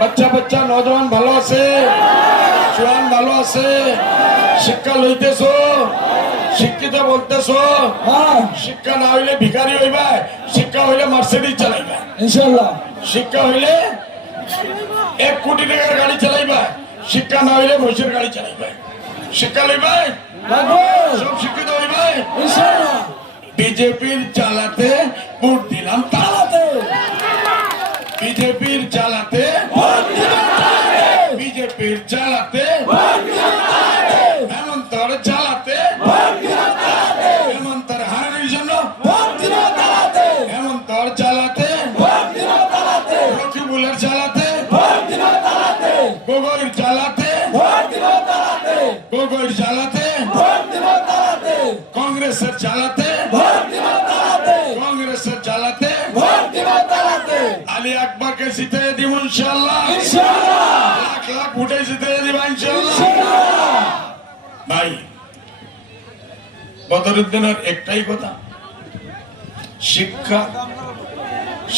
বাচ্চা বাচ্চা নজওয়ান ভালো আছে, জোয়ান ভালো আছে, শিক্ষা লইতেছ, শিক্ষিত বলতেছ, শিক্ষা না হইলে ভিখারি হইবা, শিক্ষা হইলে মার্সিডিজ চালাইবা ইনশাআল্লাহ, শিক্ষা হইলে 1 কোটি টাকার গাড়ি চালাইবা, শিক্ষা না হইলে মহিষের গাড়ি চালাইবা, শিক্ষা লইবা সব শিক্ষিত হইবা ইনশাআল্লাহ। বিজেপির চালাতে ভোট দিলাম তালাতে, বিজেপির চালাতে বিজেপির চালাতে হেমন্তর চালাতে হেমন্তর হারানোর জন্য হেমন্তর চালাতে রকিবুলের চালাতে গগৈর চালাতে গগৈর চালাতে কংগ্রেসের চালাতে কংগ্রেসের চালাতে আলী আকবরকে জিতে দিব ইনশাআল্লাহ, লাখ লাখ ভোটে জিতে দিব ইনশাআল্লাহ। ভাই বদরুদ্দিনের একটাই কথা, শিক্ষা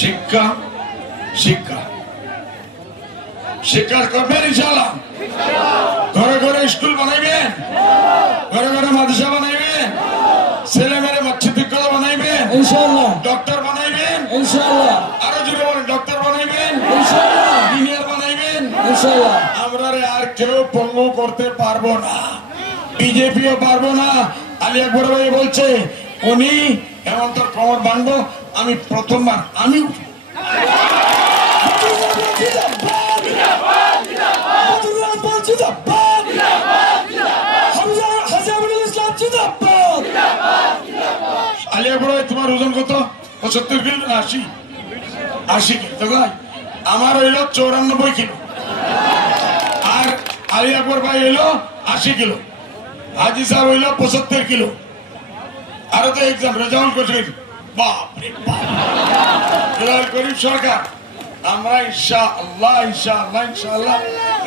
শিক্ষা শিক্ষা শিক্ষা করবেন ইনশাআল্লাহ। ঘরে ঘরে স্কুল বানাইবেন, ঘরে ঘরে মাদ্রাসা বানাইবেন, ছেলে মেয়ে মসজিদ বানাইবেন ইনশাআল্লাহ, ডক্টর বানাইবেন ইনশাআল্লাহ, আরো জোরে বলেন ডক্টর বানাইবেন ইনশাআল্লাহ, ইঞ্জিনিয়ার বানাইবেন ইনশাআল্লাহ। আমরা আর কেউ পঙ্গু করতে পারবো না, বিজেপিও পারবো না। আলী আকবর ভাই বলছে উনি এমন তোর কমর বাঁধবো, আমি প্রথমবার আমি আলী আকবর ভাই তোমার ওজন কত? 75 কিলো না 80? 80 কিলো তো ভাই, আমার হইল 94 কিলো, আর আলী আকবর ভাই হইল 80 কিলো, হাজি সাহেব হইল 75 কিলো। আরো তো এক্সাম রেজাল্ট করছেন, বাপরে বাপ, রেজাল্ট করিম সরকার। আমরা ইনশাআল্লাহ ইনশাআল্লাহ ইনশাআল্লাহ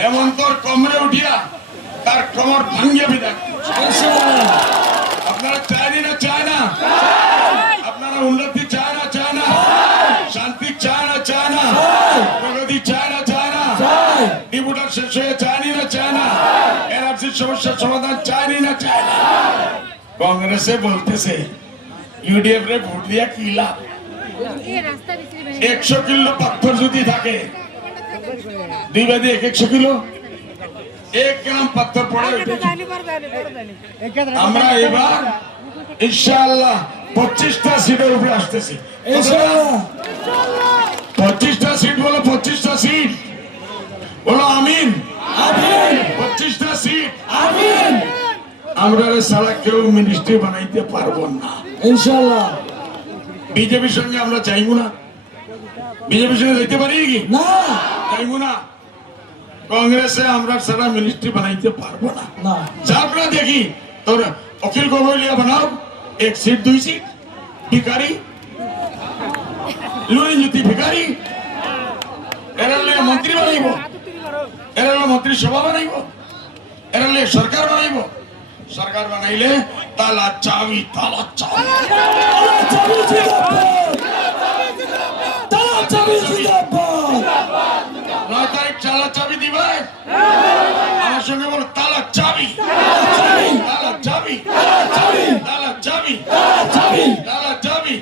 এমন তোর কমরে উঠিয়া তার কমর ভাঙ্গিয়ে বিদায়। আপনারা চাইনি না চায় না? আপনারা উন্নতি চায় না চায় না? শান্তি চায় না চায় না? প্রগতি চায় না চায় না? ডিপুটার শেষ হয়ে চায়নি না চায় না? এনআরসির সমস্যার সমাধান চায়নি না চায় না? কংগ্রেসে বলতেছে ইউডিএফ রে ভোট দিয়া কি লাভ? 100 কিলো পাথর যদি থাকে, দুই বাদে 100 কিলো, 1 গ্রাম পাথর পড়ে। আমরা এবার ইনশাআল্লাহ 25টা সিটের উপরে আসতেছি ইনশাআল্লাহ। 25টা সিট বলো, 25টা সিট বলো আমিন আমিন, 25টা সিট আমিন। আমরা সারা কেউ মিনিস্ট্রি বানাইতে পারবো না ইনশাআল্লাহ। বিজেপির সঙ্গে আমরা চাইবো না, বিজেপির সঙ্গে যেতে পারি কি না, চাইবো না। কংগ্রেসে আমরা সারা মিনিস্ট্রি বানাইতে পারবো না, যারা দেখি তোর অখিল গগৈ লিয়া বানাও, 1 সিট 2 সিট ভিখারি লুই জ্যোতি ভিখারি, এরা লিয়ে মন্ত্রী বানাইব, এরা মন্ত্রী সভা বানাইব, এরা লিয়ে সরকার বানাইব। সরকার বানাইলে তালা চাবি তালা চাবি 9 তারিখ তালা চাবি দিবে, আমার সঙ্গে বলো তালা চাবি তালা চাবি তালা চাবি তালা চাবি।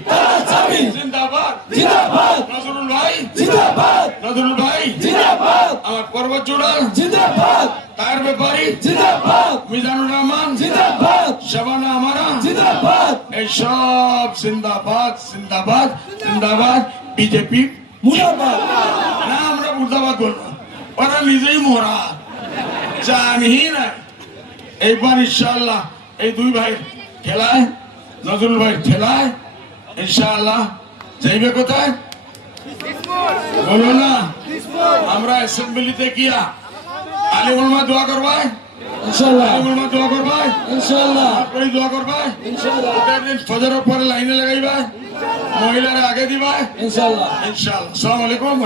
জিন্দাবাদ জিন্দাবাদ, নজরুল ভাই জিন্দাবাদ, নজরুল ভাই জিন্দাবাদ, আমার পর্বত জোড়া জিন্দাবাদ, তার ব্যাপারী জিন্দাবাদ, মিজানুর রহমান জিন্দাবাদ, শাবানা আমারা জিন্দাবাদ, এই সব জিন্দাবাদ জিন্দাবাদ জিন্দাবাদ। বিজেপি মুর্দাবাদ না, আমরা মুর্দাবাদ বলবো, ওরা নিজেই মোরা জানি না। এইবার ইনশাআল্লাহ এই দুই ভাই খেলায়, নজরুল ভাই খেলায় ইনশাআল্লাহ যাইবে কোথায় বলো না? আমরা অ্যাসেম্বলিতে গিয়া আলী উলমা দোয়া করবাই ইনশাআল্লাহ, আলী উলমা দোয়া করবাই ইনশাআল্লাহ, আপনি দোয়া করবাই ইনশাআল্লাহ, দিন ফজরের পরে লাইনে লাগাইবা, মহিলারা আগে দিবা ইনশাআল্লাহ ইনশাআল্লাহ। আসসালামু আলাইকুম।